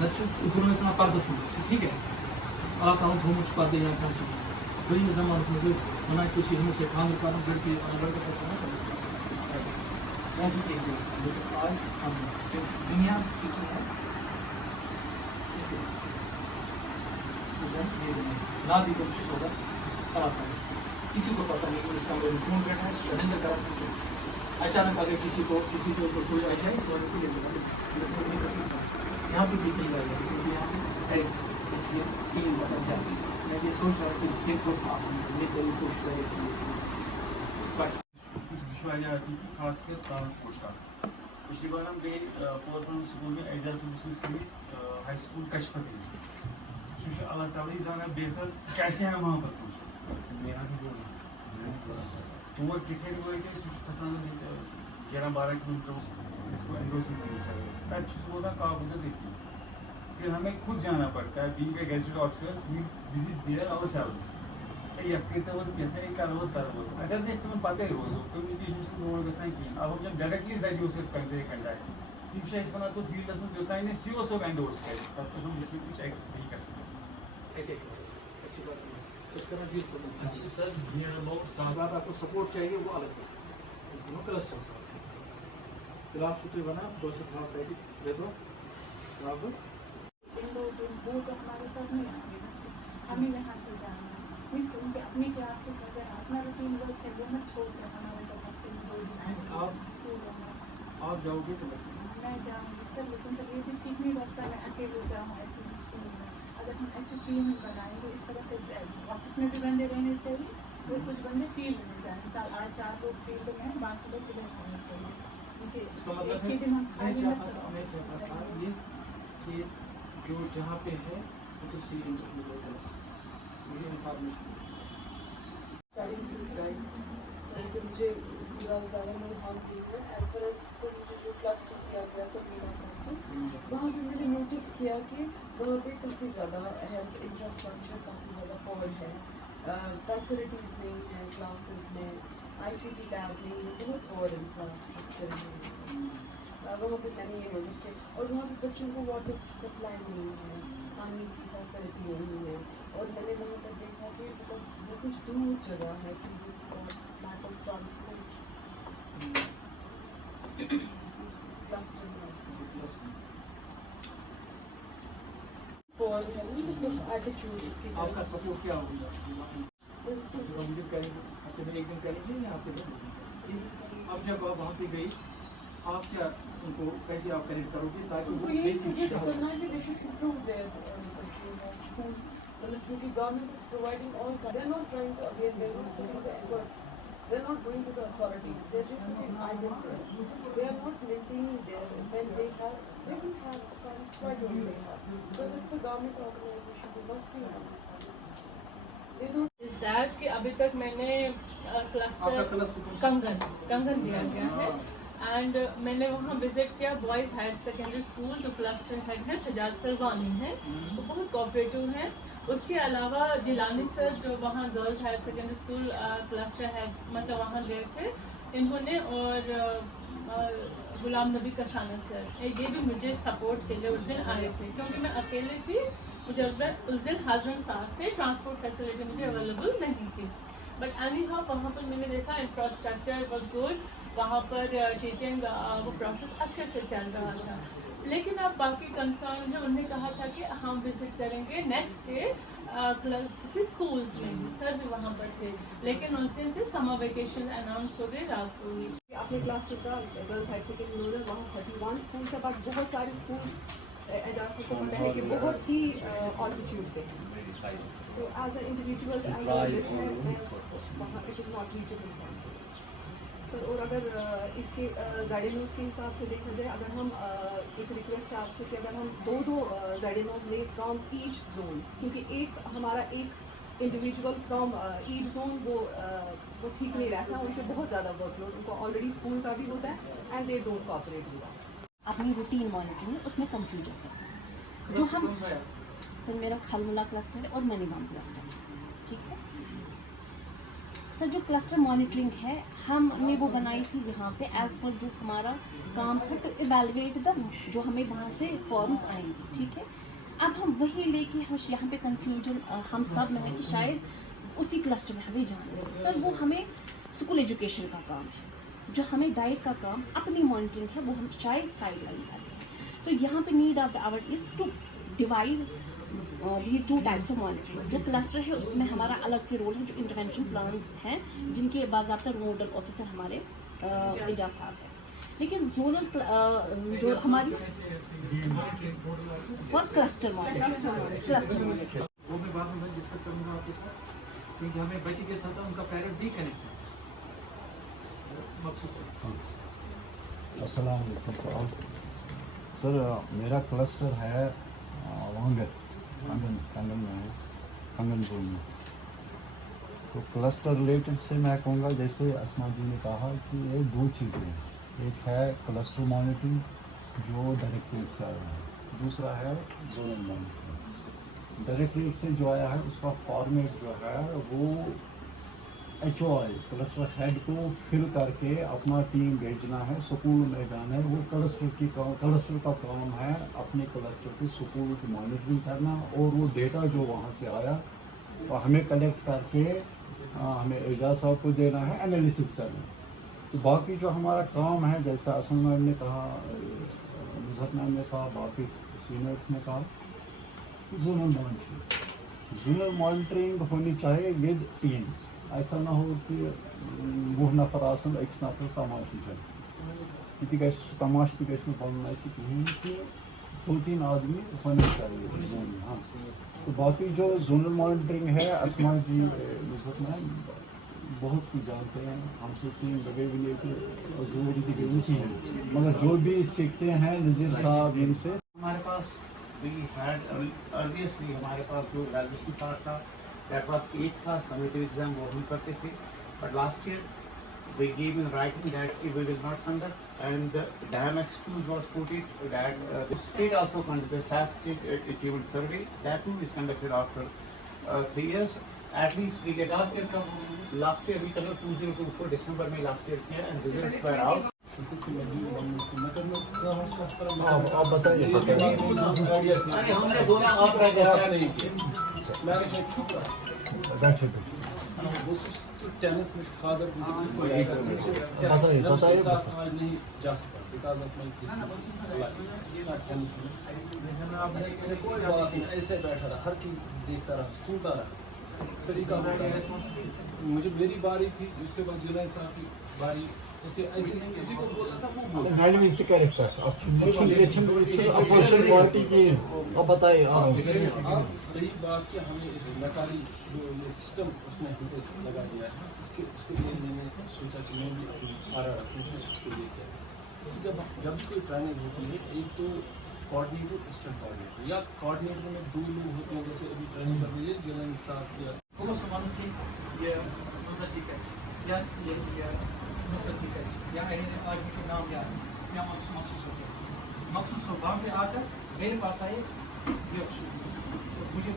तना पर्दस मज ठीक है अल्लाह ताला थोमुत पर्दे या कह दोम जमानस मज वन हमें से खान कर लड़की लड़का से आज सामने दुनिया टिकी है इसलिए ना दी को कोशिश होगा अल्लाह ताला किसी को पता नहीं इसका कौन बैठा है षड्यंत्र करा अचानक अगर किसी के ऊपर कोई आ जाए स्वर्ग से यहाँ पे भी नहीं आएगा क्योंकि यहाँ पे टीम का ऐसा मैं ये सोच रहा कि फिर कुछ मैं कभी कोशिश करेगी कुछ दुश्वारियाँ आती थी खासकर ट्रांसपोर्ट का। पिछली बार हम गए पोरबंदर स्कूल में एजाज समित हाई स्कूल कशपति अल्लाह ताला ही जाना बेहतर कैसे हम वहाँ पर पहुँचे मेरा भी बोलना तोर टिकट वो खसान 11-12 किलोमीटर इसको एंडोर्समेंट करनी चाहिए तक रोजान काबूज फिर हमें खुद जाना पड़ता है being a gazetted officers we visit there ourselves कैसे कर अगर नहीं तम पता रोज कम्युनिकेशन रोड गसान कहीं अब हम जब डायरेक्टली जेडीओ से करते हैं कंडक्ट तम वन तो फील्डस में योतान सीओ सब एंडोर्स कर हम इसमें कुछ नहीं कर सकते सर नियर अबाउट साहबाद आपको सपोर्ट चाहिए वो अलग है क्लस्टर फिलहाल छुट्टी बना 2 से 3 तारीख दे दो बराबर वो तो हमारे साथ नहीं आएंगे हमें यहाँ से जाना है मीन्स उनके अपनी क्लासेस वगैरह अपना रूटीन वर्क है वो मत छोड़ कर हमारे साथ हफ्ते में 2 दिन आप स्कूल आप जाओगे तो बस मैं जाऊँगी सर लेकिन सर ये भी ठीक नहीं लगता मैं अकेले जाऊँ ऐसे स्कूल में अगर हम ऐसे टीम्स बनाएंगे इस तरह से ऑफिस में भी बंदे रहने चाहिए और कुछ बंदे फील्ड में जाए मिसाल 8-4 लोग फील्ड में हैं बाकी लोग इधर होने चाहिए इसका मतलब है मैं चाहता था ये कि जो जहाँ पे है तो सी इंटरव्यू मुझे इंफॉर्मेशन मुझे पूरा ज़्यादा नो हार्म नहीं है एज फार एज मुझे जो क्लस्टर दिया गया तो मेरा क्लस्टर वहाँ पे मैंने नोटिस किया कि वहाँ पे काफ़ी ज़्यादा हेल्थ इंफ्रास्ट्रक्चर काफ़ी ज़्यादा पॉर है फैसिलिटीज़ नहीं है क्लासेस में ICT लैब नहीं है बहुत पॉर इंफ्रास्ट्रक्चर है वहाँ पे मैंने ये नोटिस किया और वहाँ पे बच्चों को वाटर सप्लाई नहीं है पानी की फैसिलिटी नहीं है और मैंने वहाँ पर देखा कि मतलब वो कुछ दूर जगह है to this lack of transport cluster और एटीट्यूड आपका सपोर्ट क्या होगा विजिट करेंगे हफ्ते में 1 दिन करेंगे या हफ्ते में 2 दिन अब जब आप वहाँ पे गई आप क्या उनको कैसे आप कनेक्ट करोगे ताकि वो सजेस्ट करना है कि they should improve their school मतलब क्योंकि government is providing all they are not trying to aware they are not putting the efforts they are not going to the authorities they are just sitting idle they are not maintaining their when they will have funds why don't they have because it's a government organisation they must be is that कि अभी तक मैंने cluster कंगन दिया गया है and मैंने वहाँ विजिट किया बॉयज़ हायर सेकेंडरी स्कूल जो क्लस्टर हेड है सजाद सरवानी है वो बहुत कोऑपरेटिव हैं। उसके अलावा जिलानी सर जो वहाँ girls higher secondary school cluster head मतलब वहाँ गए थे इन्होंने और गुलाम नबी कसाना सर ये भी मुझे सपोर्ट के लिए उस दिन आए थे क्योंकि मैं अकेले थी मुझे उस दिन हस्बैंड साथ थे ट्रांसपोर्ट फैसिलिटी मुझे अवेलेबल नहीं थी बट एनी हाउ वहाँ पर मैंने देखा इंफ्रास्ट्रक्चर वॉज गुड वहाँ पर टीचिंग वो प्रोसेस अच्छे से चल रहा था लेकिन अब बाकी कंसर्न है उन्होंने कहा था कि हम विजिट करेंगे नेक्स्ट डे किसी स्कूल्स में भी सर भी वहाँ पर थे लेकिन उस दिन से समर वेकेशन अनाउंस हो गई रात को ही अपने क्लास टू का गर्ल्स हायर सेकेंडरी में वहाँ 31 स्कूल से बट बहुत सारे स्कूल्स एजाज से पता है कि बहुत ही ऑल्टीट्यूड पे हैं तो as a individual as a listener वहाँ it is not reachable sir और अगर इसके ज़ेड-ए-नोज़ के हिसाब से देखा जाए अगर हम एक रिक्वेस्ट है आपसे कि अगर हम दो ज़ेड-ए-नोज़ लें फ्रॉम ईच जोन क्योंकि एक हमारा एक इंडिविजुअल फ्रॉम ईच जोन वो ठीक नहीं रहता उनको बहुत ज़्यादा वर्कलोड उनको ऑलरेडी स्कूल का भी होता है and they don't cooperate with us अपनी रूटीन मॉनिटरिंग है उसमें कंफ्यूजन है जो हम सर मेरा खलमुला क्लस्टर और मनीबाम क्लस्टर ठीक है सर जो क्लस्टर मॉनिटरिंग है हमने वो बनाई थी यहाँ पे एज पर जो हमारा काम था टू इवेलुएट द जो हमें वहाँ से फॉर्म्स आएंगे, ठीक है। अब हम वही लेके हम यहाँ पे कंफ्यूजन हम सब में है कि शायद उसी क्लस्टर में हमें जाना है। सर वो हमें स्कूल एजुकेशन का काम है, जो हमें डाइट का काम अपनी मॉनिटरिंग है वो हम शायद साइड लाइन कर रहे हैं। तो यहाँ पे need of the hour is to divide these two types of monitoring। जो क्लस्टर है उसमें हमारा अलग से रोल है, जो इंटरवेंशन प्लान्स हैं जिनके बाज़ाब्ता नोडल ऑफिसर हमारे एजाज साहब हैं। लेकिन जोनल जो हमारी फॉर क्लस्टर मॉनिटरिंग वो मैं बाद में डिस्कस करूँगा आपके साथ, क्योंकि हमें बच्चे के साथ साथ उनका पेरेंट भी कनेक्ट है मकसूद से। अस्सलाम वालेकुम सर, मेरा क्लस्टर है कंगन में है, कंगनपुर में। तो क्लस्टर रिलेटेड से मैं कहूँगा जैसे अस्मा जी ने कहा कि ये दो चीज़ें हैं, एक है क्लस्टर मॉनिटरिंग जो डायरेक्टरेट से आया है, दूसरा है जोनल मॉनिटरिंग। डायरेक्टरेट से जो आया है उसका फॉर्मेट जो है वो HOI क्लस्टर हेड को फिल करके अपना टीम भेजना है, स्कूल में जाना है। वो क्लस्टर का काम है अपने क्लस्टर के स्कूल की मॉनिटरिंग करना, और वो डेटा जो वहाँ से आया वो हमें कलेक्ट करके हमें एजाज साहब को देना है, एनालिसिस करना। तो बाकी जो हमारा काम है जैसा असम मैम ने कहा, मुजफ्फर मैम ने कहा, बाकी सीनियर्स ने कहा, जोनल मॉनिटरिंग होनी चाहिए विद टीम्स। ऐसा ना हो कि 9 नफर आसन अक्स नफर तमाश वुचान, तमाश तक बनना कहीं कि 2-3 आदमी होने चाहिए जोन में। हाँ, तो बाकी जो जोनल मॉनिटरिंग है अस्मा जी मुझे बहुत कुछ जानते हैं, हमसे सेम लगे भी नहीं थे और ज़रूरी की ऊँची है, मगर जो भी सीखते हैं नज़ीर साहब इनसे। हमारे पास अर्लीस्टली हमारे पास जो ग्रेजुएशन पास था that was 8th class summative exam वो हम करते थे, but last year they gave in writing that we will not conduct, and the damn excuse was put it that the state also conducted the SAS state achievement survey, that too is conducted after 3 years at least we get last year we conducted 2024 December में last year किया and results were out। आप बताइए। हमने बोला आप नहीं किया बैठे टेनिस में फादर साथ आज नहीं जा सका बिकॉज ऑफ माय कोई बात नहीं, ऐसे बैठा रहा, हर चीज देखता रहा, सुनता रहा, तरीका होता है। मुझे मेरी बारी थी, उसके बाद जुनैद साहब की बारी, उसके ऐसे किसी को बोलना था वो बोला। मैडम इस कैरेक्टर अपोजिशन पार्टी की अब बताइए आप। रही बात कि हमें इस नकारी जो ये सिस्टम उसने हमको लगा दिया है, उसके लिए मैंने सोचा कि मैं भी अपनी आरा रखूँ उसको लेकर। जब भी कोई ट्रेनिंग होती है, एक तो कोऑर्डिनेटर, असिस्टेंट कोऑर्डिनेटर या कोऑर्डिनेटर में 2 लोग होते हैं, जैसे अभी ट्रेनिंग कर रही है जिला साहब या ये या जैसे या आज मुझे नाम याद है या मखसूस हो वहाँ पे आकर मेरे पास आए मुझे